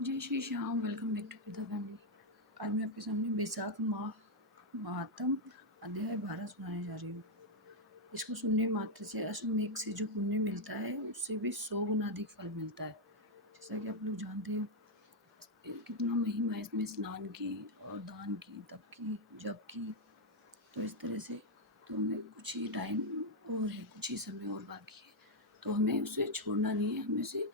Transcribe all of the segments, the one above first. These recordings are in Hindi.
जय Shri Shyam. Welcome back to पिता फैमिली। आज मैं आपके सामने बैसाख महात्म अध्याय 12 सुनाने जा रही हूँ। इसको सुनने मात्र से अश्वमेघ से जो पुण्य मिलता है उससे भी 100 गुना अधिक फल मिलता है। जैसा कि आप लोग जानते हो कितना महिमा है इसमें, स्नान की और दान की, तप की, जप की। तो इस तरह से तो हमें कुछ ही टाइम और है, कुछ ही समय और बाकी है, तो हमें उसे छोड़ना नहीं है, हमें उसे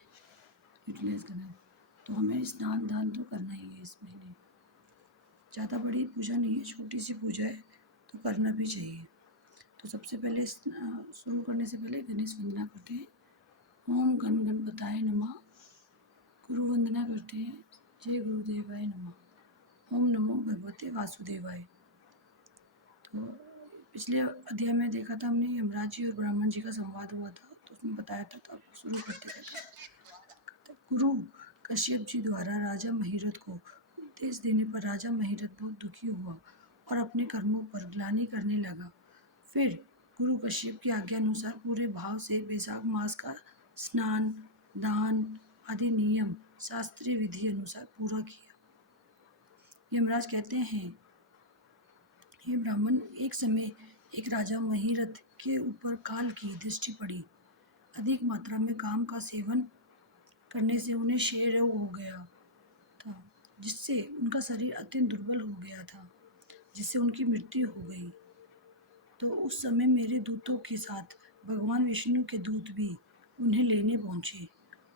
यूटिलाइज करना है। तो हमें स्नान दान तो करना ही है इस महीने। ज़्यादा बड़ी पूजा नहीं है, छोटी सी पूजा है, तो करना भी चाहिए। तो सबसे पहले शुरू करने से पहले गणेश वंदना करते हैं। ओम गण गणपताय नमः। गुरु वंदना करते हैं। जय गुरुदेवाय नमः। ओम नमो भगवते वासुदेवाय। तो पिछले अध्याय में देखा था हमने, यमराज जी और ब्राह्मण जी का संवाद हुआ था, तो उसमें बताया था। तो आप शुरू करते थे। गुरु कश्यप जी द्वारा राजा महिरथ को उपदेश देने पर राजा महिरथ बहुत दुखी हुआ और अपने कर्मों पर ग्लानि करने लगा। फिर गुरु कश्यप की आज्ञा अनुसार पूरे भाव से बैसाख मास का स्नान दान आदि नियम शास्त्रीय विधि अनुसार पूरा किया। यमराज कहते हैं, हे ब्राह्मण, एक समय एक राजा महिरथ के ऊपर काल की दृष्टि पड़ी। अधिक मात्रा में काम का सेवन करने से उन्हें क्षय रोग हो गया था, जिससे उनका शरीर अत्यंत दुर्बल हो गया था, जिससे उनकी मृत्यु हो गई। तो उस समय मेरे दूतों के साथ भगवान विष्णु के दूत भी उन्हें लेने पहुँचे।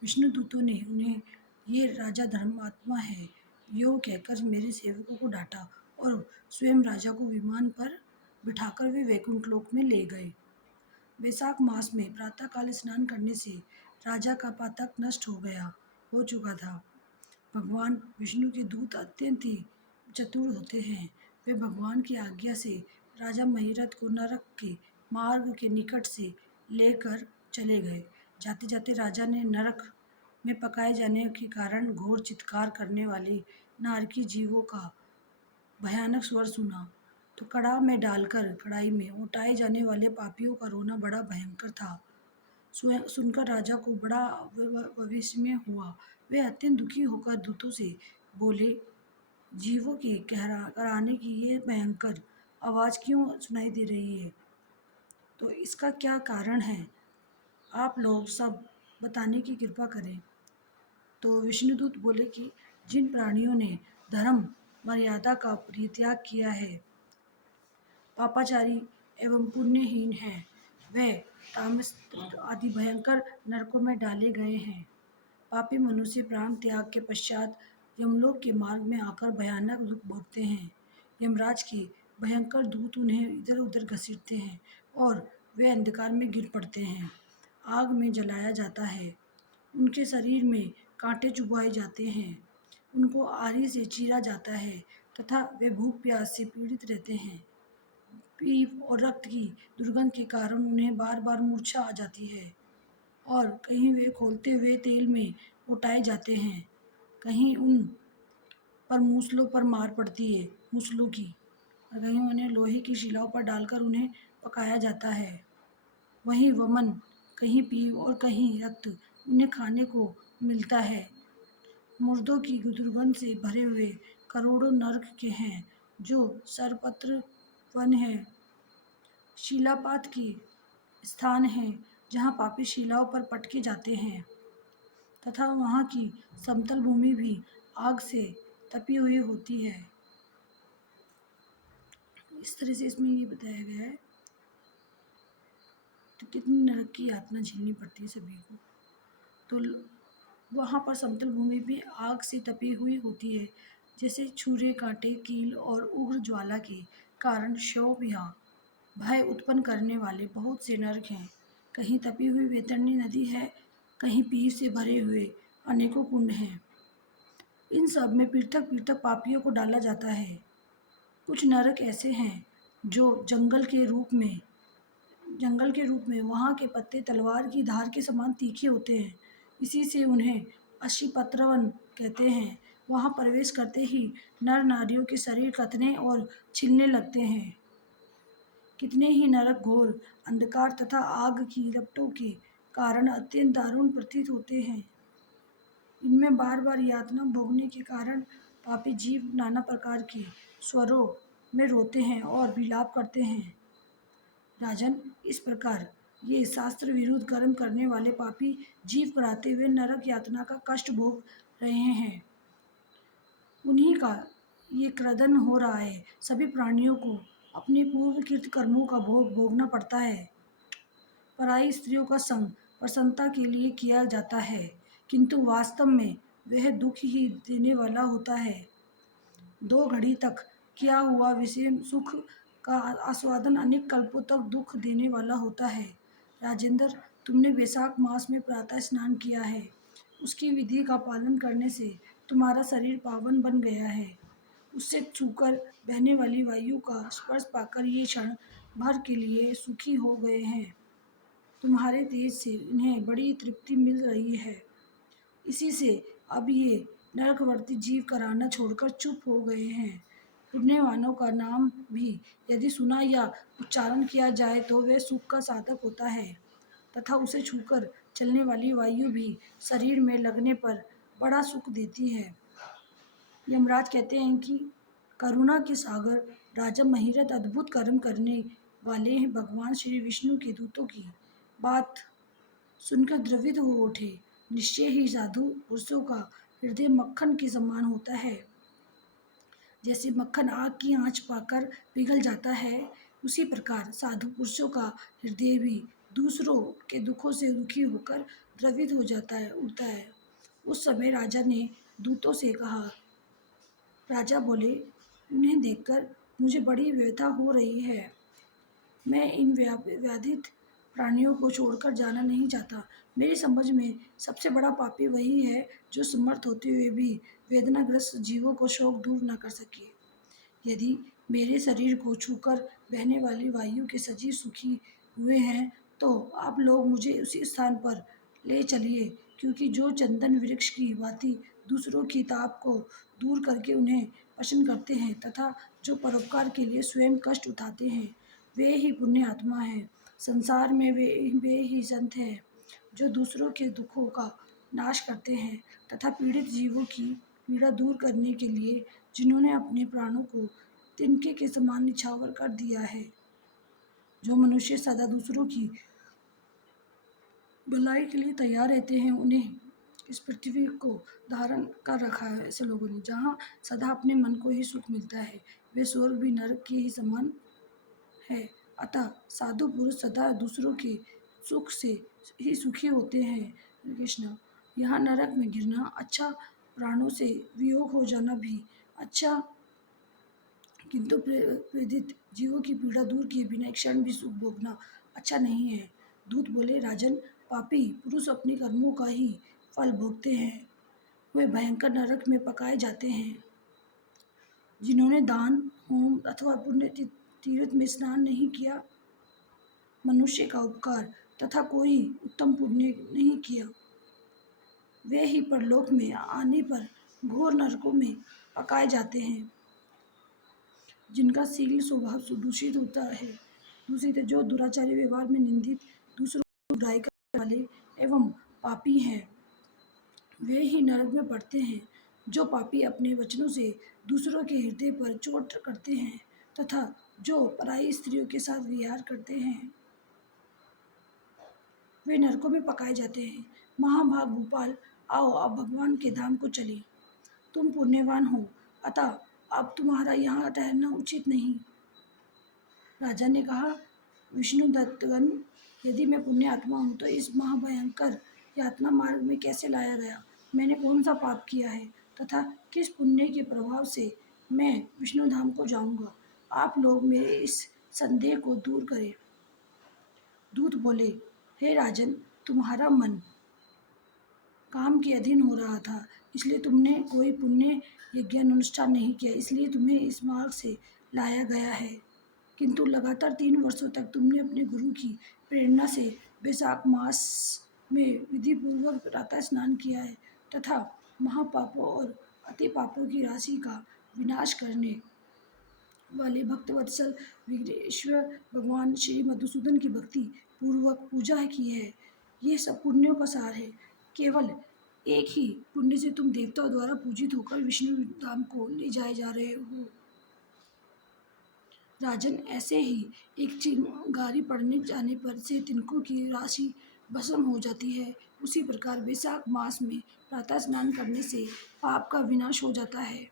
विष्णु दूतों ने उन्हें ये राजा धर्मात्मा है यो कहकर मेरे सेवकों को डांटा और स्वयं राजा को विमान पर बिठाकर वे वैकुंठ लोक में ले गए। वैशाख मास में प्रातःकाल स्नान करने से राजा का पातक नष्ट हो चुका था। भगवान विष्णु के दूत अत्यंत ही चतुर होते हैं। वे भगवान की आज्ञा से राजा महिरथ को नरक के मार्ग के निकट से लेकर चले गए। जाते जाते राजा ने नरक में पकाए जाने के कारण घोर चित्कार करने वाले नारकी जीवों का भयानक स्वर सुना। तो कड़ा में डालकर कढ़ाई में उठाए जाने वाले पापियों का रोना बड़ा भयंकर था। सुनकर राजा को बड़ा विस्मय हुआ। वे अत्यंत दुखी होकर दूतों से बोले, जीवों की कराने की ये भयंकर आवाज़ क्यों सुनाई दे रही है? तो इसका क्या कारण है? आप लोग सब बताने की कृपा करें। तो विष्णुदूत बोले कि जिन प्राणियों ने धर्म मर्यादा का परित्याग किया है, पापाचारी एवं पुण्यहीन हैं, वे तामस आदि भयंकर नरकों में डाले गए हैं। पापी मनुष्य प्राण त्याग के पश्चात यमलोक के मार्ग में आकर भयानक दुख भोगते हैं। यमराज के भयंकर दूत उन्हें इधर उधर घसीटते हैं और वे अंधकार में गिर पड़ते हैं। आग में जलाया जाता है। उनके शरीर में कांटे चुभाए जाते हैं। उनको आरी से चीरा जाता है तथा वे भूख प्यास से पीड़ित रहते हैं। पीप और रक्त की दुर्गंध के कारण उन्हें बार बार मूर्छा आ जाती है और कहीं वे खोलते हुए तेल में उठाए जाते हैं, कहीं उन पर मूसलों पर मार पड़ती है मूसलों की, और कहीं उन्हें लोहे की शिलाओं पर डालकर उन्हें पकाया जाता है। वहीं वमन, कहीं पीप और कहीं रक्त उन्हें खाने को मिलता है। मुर्दों की दुर्गंध से भरे हुए करोड़ों नरक के हैं जो सरपत्र वन है, शिलापात के स्थान हैं जहाँ पापी शिलाओं पर पटके जाते हैं, तथा वहाँ की समतल भूमि भी आग से तपी हुई होती है। इस तरह से इसमें ये बताया गया है तो कितनी नरक की यातना झेलनी पड़ती है सभी को। तो वहाँ पर समतल भूमि भी आग से तपी हुई होती है, जैसे छुरे कांटे कील और उग्र ज्वाला के कारण शव या भय उत्पन्न करने वाले बहुत से नरक हैं। कहीं तपी हुई वैतरणी नदी है, कहीं पीर से भरे हुए अनेकों कुंड हैं। इन सब में पृथक पृथक पापियों को डाला जाता है। कुछ नरक ऐसे हैं जो जंगल के रूप में वहाँ के पत्ते तलवार की धार के समान तीखे होते हैं। इसी से उन्हें अश्विपत्रवन कहते हैं। वहाँ प्रवेश करते ही नर नारियों के शरीर कतने और छिलने लगते हैं। कितने ही नरक घोर अंधकार तथा आग की लपटों के कारण अत्यंत दारुण प्रतीत होते हैं। इनमें बार बार यातना भोगने के कारण पापी जीव नाना प्रकार के स्वरों में रोते हैं और विलाप करते हैं। राजन, इस प्रकार ये शास्त्र विरुद्ध कर्म करने वाले पापी जीव कराते हुए नरक यातना का कष्ट भोग रहे हैं। उन्हीं का ये क्रदन हो रहा है। सभी प्राणियों को अपने पूर्वकृत कर्मों का भोग भोगना पड़ता है। पराई स्त्रियों का संग प्रसन्नता के लिए किया जाता है, किंतु वास्तव में वह दुख ही देने वाला होता है। 2 घड़ी तक किया हुआ विषय सुख का आस्वादन अनेक कल्पों तक दुख देने वाला होता है। राजेंद्र, तुमने वैशाख मास में प्रातः स्नान किया है। उसकी विधि का पालन करने से तुम्हारा शरीर पावन बन गया है। उससे छूकर बहने वाली वायु का स्पर्श पाकर ये क्षण भर के लिए सुखी हो गए हैं। तुम्हारे तेज से इन्हें बड़ी तृप्ति मिल रही है। इसी से अब ये नरकवर्ती जीव कराना छोड़कर चुप हो गए हैं। पुण्यवानों का नाम भी यदि सुना या उच्चारण किया जाए तो वह सुख का साधक होता है, तथा उसे छूकर चलने वाली वायु भी शरीर में लगने पर बड़ा सुख देती है। यमराज कहते हैं कि करुणा के सागर राजा महिरथ अद्भुत कर्म करने वाले हैं। भगवान श्री विष्णु के दूतों की बात सुनकर द्रवित हो उठे। निश्चय ही साधु पुरुषों का हृदय मक्खन के समान होता है। जैसे मक्खन आग की आंच पाकर पिघल जाता है, उसी प्रकार साधु पुरुषों का हृदय भी दूसरों के दुखों से दुखी होकर द्रवित हो जाता है, उठता है। उस समय राजा ने दूतों से कहा। राजा बोले, उन्हें देखकर मुझे बड़ी व्यथा हो रही है। मैं इन व्याधित प्राणियों को छोड़कर जाना नहीं चाहता। मेरी समझ में सबसे बड़ा पापी वही है जो समर्थ होते हुए भी वेदनाग्रस्त जीवों को शोक दूर न कर सके। यदि मेरे शरीर को छूकर बहने वाली वायु के सजीव सुखी हुए हैं, तो आप लोग मुझे उसी स्थान पर ले चलिए, क्योंकि जो चंदन वृक्ष की भांति दूसरों की ताप को दूर करके उन्हें प्रसन्न करते हैं, तथा जो परोपकार के लिए स्वयं कष्ट उठाते हैं, वे ही पुण्य आत्मा हैं। संसार में वे ही संत हैं जो दूसरों के दुखों का नाश करते हैं, तथा पीड़ित जीवों की पीड़ा दूर करने के लिए जिन्होंने अपने प्राणों को तिनके के समान निछावर कर दिया है। जो मनुष्य सदा दूसरों की भलाई के लिए तैयार रहते हैं, उन्हें इस पृथ्वी को धारण कर रखा है ऐसे लोगों ने। जहाँ सदा अपने मन को ही सुख मिलता है, वे स्वर्ग भी नरक के ही समान है। अतः साधु पुरुष सदा दूसरों के सुख से ही सुखी होते हैं। कृष्ण, यहाँ नरक में गिरना अच्छा, प्राणों से वियोग हो जाना भी अच्छा, किंतु प्रेरित जीवों की पीड़ा दूर किए बिना एक क्षण भी सुख भोगना अच्छा नहीं है। दूत बोले, राजन, पापी पुरुष अपने कर्मों का ही फल भोगते हैं। वे भयंकर नरक में पकाए जाते हैं। जिन्होंने दान, होम अथवा पुण्य तीर्थ में स्नान नहीं किया, मनुष्य का उपकार तथा कोई उत्तम पुण्य नहीं किया, वे ही परलोक में आने पर घोर नरकों में पकाए जाते हैं। जिनका शील स्वभाव दूषित होता है, दूषित है, जो दुराचारी व्यवहार में निंदित, दूसरों की बुराई करने वाले एवं पापी हैं, वे ही नरक में पड़ते हैं। जो पापी अपने वचनों से दूसरों के हृदय पर चोट करते हैं, तथा जो पराई स्त्रियों के साथ विहार करते हैं, वे नरकों में पकाए जाते हैं। महाभाग भूपाल, आओ अब भगवान के धाम को चले। तुम पुण्यवान हो, अतः अब तुम्हारा यहाँ ठहरना उचित नहीं। राजा ने कहा, विष्णु दत्तगण, यदि मैं पुण्य आत्मा हूँ तो इस महाभयंकर यातना मार्ग में कैसे लाया गया? मैंने कौन सा पाप किया है तथा किस पुण्य के प्रभाव से मैं विष्णु धाम को जाऊंगा? आप लोग मेरे इस संदेह को दूर करें। दूत बोले, हे राजन, तुम्हारा मन काम के अधीन हो रहा था, इसलिए तुमने कोई पुण्य यज्ञ अनुष्ठान नहीं किया, इसलिए तुम्हें इस मार्ग से लाया गया है। किंतु लगातार 3 वर्षों तक तुमने अपने गुरु की प्रेरणा से वैशाख मास में विधिपूर्वक प्रातः स्नान किया है, तथा महापापों और अति पापों की राशि का विनाश करने वाले भक्तवत्सल विघ्नेश्वर भगवान श्री मधुसूदन की भक्ति पूर्वक पूजा की है। ये सब पुण्यों का सार है। केवल एक ही पुण्य से तुम देवताओं द्वारा पूजित होकर विष्णु धाम को ले जाए जा रहे हो। राजन, ऐसे ही एक चिंगारी पड़ने जाने पर से तिनकों की राशि भस्म हो जाती है, उसी प्रकार वैशाख मास में प्रातः स्नान करने से पाप का विनाश हो जाता है।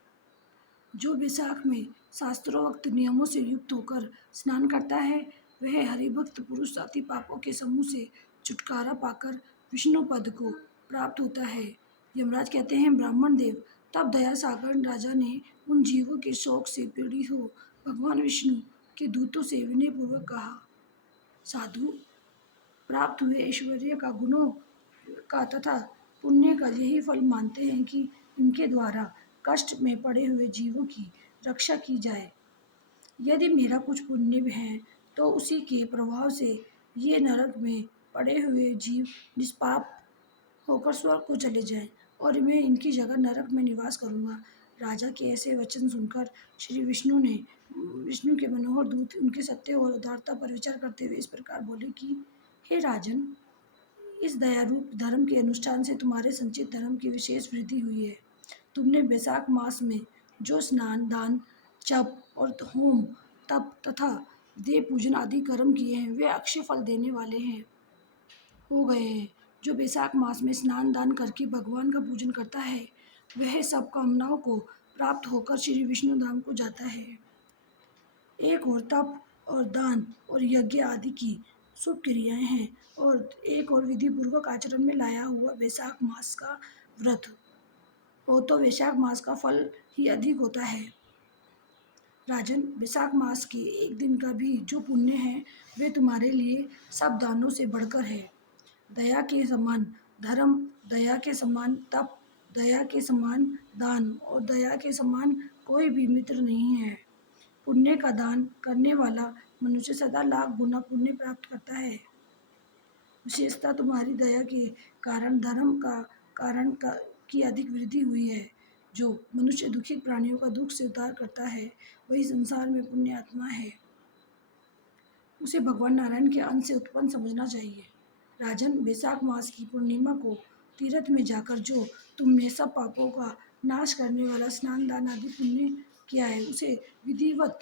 जो वैशाख में शास्त्रोक्त नियमों से युक्त होकर स्नान करता है, वह हरिभक्त पुरुष अति पापों के समूह से छुटकारा पाकर विष्णु पद को प्राप्त होता है। यमराज कहते हैं, ब्राह्मण देव, तब दया सागर राजा ने उन जीवों के शोक से पीड़ित हो भगवान विष्णु के दूतों से विनयपूर्वक कहा, साधु, प्राप्त हुए ऐश्वर्य का गुणों का तथा पुण्य का यही फल मानते हैं कि इनके द्वारा कष्ट में पड़े हुए जीवों की रक्षा की जाए। यदि मेरा कुछ पुण्य है तो उसी के प्रभाव से ये नरक में पड़े हुए जीव निष्पाप होकर स्वर्ग को चले जाएं और मैं इनकी जगह नरक में निवास करूंगा। राजा के ऐसे वचन सुनकर श्री विष्णु के मनोहर दूत उनके सत्य और उदारता पर विचार करते हुए इस प्रकार बोले कि हे राजन, इस दयारूप धर्म के अनुष्ठान से तुम्हारे संचित धर्म की विशेष वृद्धि हुई है। तुमने वैशाख मास में जो स्नान, दान, जप और होम, तप तथा देव पूजन आदि कर्म किए हैं, वे अक्षय फल देने वाले हैं हो गए हैं। जो वैशाख मास में स्नान दान करके भगवान का पूजन करता है, वह सब कामनाओं को प्राप्त होकर श्री विष्णु धाम को जाता है। एक और तप और दान और यज्ञ आदि की शुभ क्रियाएं हैं और एक और विधि पूर्वक आचरण में लाया हुआ वैशाख मास का व्रत हो तो वैशाख मास का फल ही अधिक होता है। राजन, वैशाख मास के एक दिन का भी जो पुण्य है, वे तुम्हारे लिए सब दानों से बढ़कर है। दया के समान धर्म, दया के समान तप, दया के समान दान और दया के समान कोई भी मित्र नहीं है। पुण्य का दान करने वाला मनुष्य सदा लाख गुना पुण्य प्राप्त करता है। विशेषता तुम्हारी दया के कारण धर्म का कारण की अधिक वृद्धि हुई है। जो मनुष्य दुखित प्राणियों का दुख से उद्धार करता है, वही संसार में पुण्य आत्मा है। उसे भगवान नारायण के अंश से उत्पन्न समझना चाहिए। राजन, वैशाख मास की पूर्णिमा को तीर्थ में जाकर जो तुमने सब पापों का नाश करने वाला स्नान दान आदि पुण्य किया है, उसे विधिवत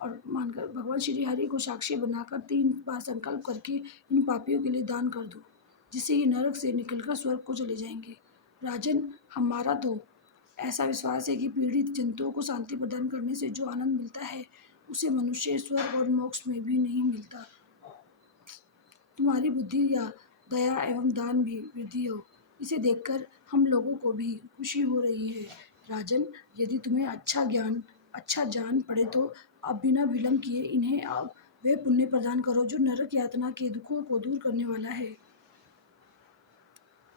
और मानकर भगवान श्री हरि को साक्षी बनाकर 3 बार संकल्प करके इन पापियों के लिए दान कर दो, जिससे ये नरक से निकलकर स्वर्ग को चले जाएंगे। राजन, हमारा तो ऐसा विश्वास है कि पीड़ित जंतुओं को शांति प्रदान करने से जो आनंद मिलता है, उसे मनुष्य स्वर्ग और मोक्ष में भी नहीं मिलता। तुम्हारी बुद्धि या दया एवं दान भी वृद्धि हो, इसे देखकर हम लोगों को भी खुशी हो रही है। राजन, यदि तुम्हें अच्छा जान पड़े तो अब बिना विलंब किए इन्हें अब वे पुण्य प्रदान करो जो नरक यातना के दुखों को दूर करने वाला है।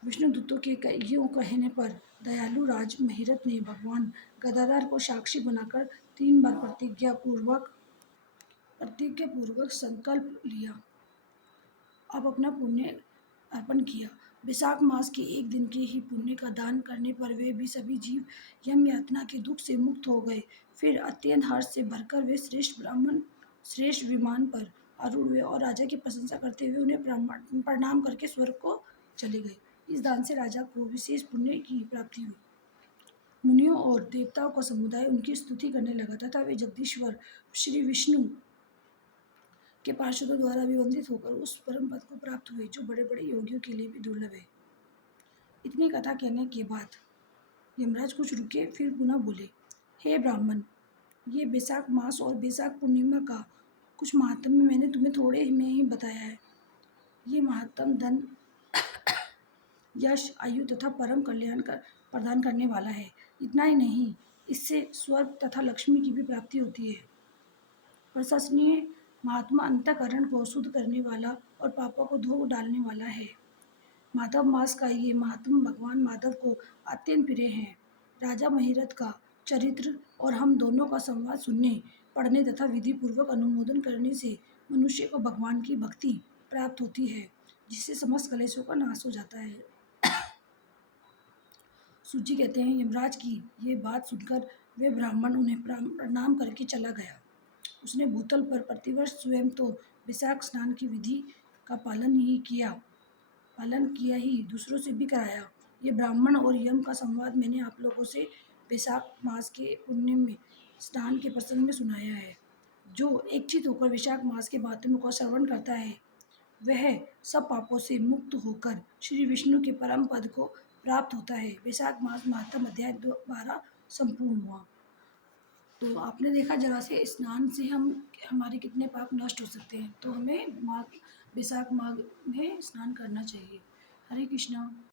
विष्णुदूतों के यूं कहने पर दयालु राज महिरथ ने भगवान गदाधर को साक्षी बनाकर 3 बार प्रतिज्ञा पूर्वक संकल्प लिया। अब अपना पुण्य अर्पण किया। वैशाख मास के एक दिन के ही पुण्य का दान करने पर वे भी सभी जीव यम यातना के दुख से मुक्त हो गए। फिर अत्यंत हर्ष से भरकर वे श्रेष्ठ विमान पर आरूढ़ हुए और राजा की प्रशंसा करते हुए उन्हें प्रणाम करके स्वर्ग को चले गए। इस दान से राजा को विशेष पुण्य की प्राप्ति हुई। मुनियों और देवताओं का समुदाय उनकी स्तुति करने लगा तथा वे जगदीश्वर श्री विष्णु के पार्षदों द्वारा अभिवंदित होकर उस परम पद को प्राप्त हुए जो बड़े बड़े योगियों के लिए भी दुर्लभ है। इतनी कथा कहने के बाद यमराज कुछ रुके, फिर पुनः बोले, हे ब्राह्मण, ये वैशाख मास और वैशाख पूर्णिमा का कुछ महात्म्य मैंने तुम्हें थोड़े में ही बताया है। ये महात्म धन, यश, आयु तथा परम कल्याण प्रदान करने वाला है। इतना ही नहीं, इससे स्वर्ग तथा लक्ष्मी की भी प्राप्ति होती है। प्रशंसनीय महात्मा अंतःकरण को शुद्ध करने वाला और पापों को धो डालने वाला है। माधव मास का ये महात्मा भगवान माधव को अत्यंत प्रिय है। राजा महिरथ का चरित्र और हम दोनों का संवाद सुनने, पढ़ने तथा विधि पूर्वक अनुमोदन करने से मनुष्य को भगवान की भक्ति प्राप्त होती है, जिससे समस्त कलेशों का नाश हो जाता है। सूची कहते हैं, यमराज की ये बात सुनकर वे ब्राह्मण उन्हें प्रणाम करके चला गया। उसने भूतल पर प्रतिवर्ष स्वयं तो वैशाख स्नान की विधि का पालन किया ही दूसरों से भी कराया। ये ब्राह्मण और यम का संवाद मैंने आप लोगों से वैशाख मास के पुण्य में स्नान के प्रसंग में सुनाया है। जो इच्छित होकर वैशाख मास के महात्म्य को श्रवण करता है वह सब पापों से मुक्त होकर श्री विष्णु के परम पद को प्राप्त होता है। वैशाख मास महात्म अध्याय 12 संपूर्ण हुआ। तो आपने देखा जरा से स्नान से हमारे कितने पाप नष्ट हो सकते हैं। तो हमें माघ वैशाख माघ में स्नान करना चाहिए। हरे कृष्णा।